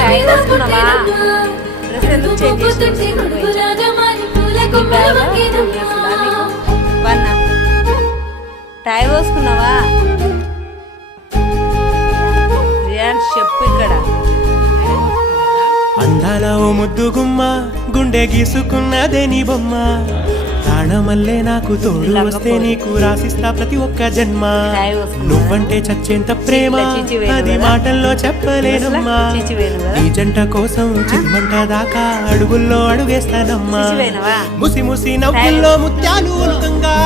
Time వేసుకున్నావా? Dress ఎందుకు change టై వేసుకున్నావా? Rayon చెప్పు ఇక్కడ. అందాల ఓ ముద్దు గుమ్మ గుండె గీసుకున్నదే నీ బొమ్మ, ప్రాణమల్లే నాకు తోడు వస్తే నీకు రాసిస్తా ప్రతి ఒక్క జన్మ. నువ్వంటే చచ్చేంత ప్రేమ అది మాటల్లో చెప్పలేనమ్మా, ఈ జంట కోసం చిమ్మంట దాకా అడుగుల్లో అడుగేస్తానమ్మా. ముసి ముసి నవ్వుల్లో ముత్యాలు ఉల్కంగా,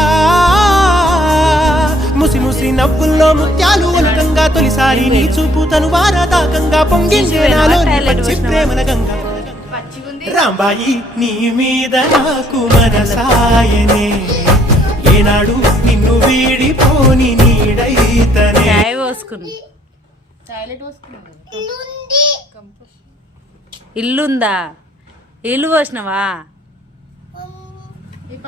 ముసి ముసి నవ్వుల్లో ముత్యాలు ఉల్కంగా, తొలిసారి నీ చూపు తను వారదాకంగా పొంగించే నాలో పచ్చి ప్రేమల గంగా. రాంబాయి నీ మీద నాకు మనసాయనే, ఏనాడు నిన్ను వీడిపోని నీడైతనే. ఇల్లుందా? ఇల్లు పోసినవా? ఇది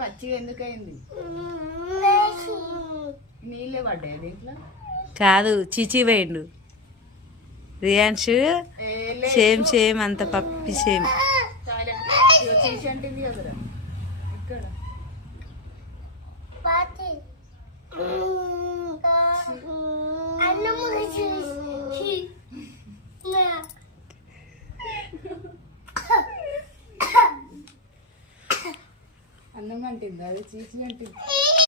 పచ్చిగా ఎందుకయింది? నీళ్ళే పడ్డాయి దీంట్లో. కాదు, చిచి వేయండు రియాన్ష్. సేమ్ సేమ్ అంత పప్పి సేమ్. అన్నం అంటింది, అది చీచి అంటింది.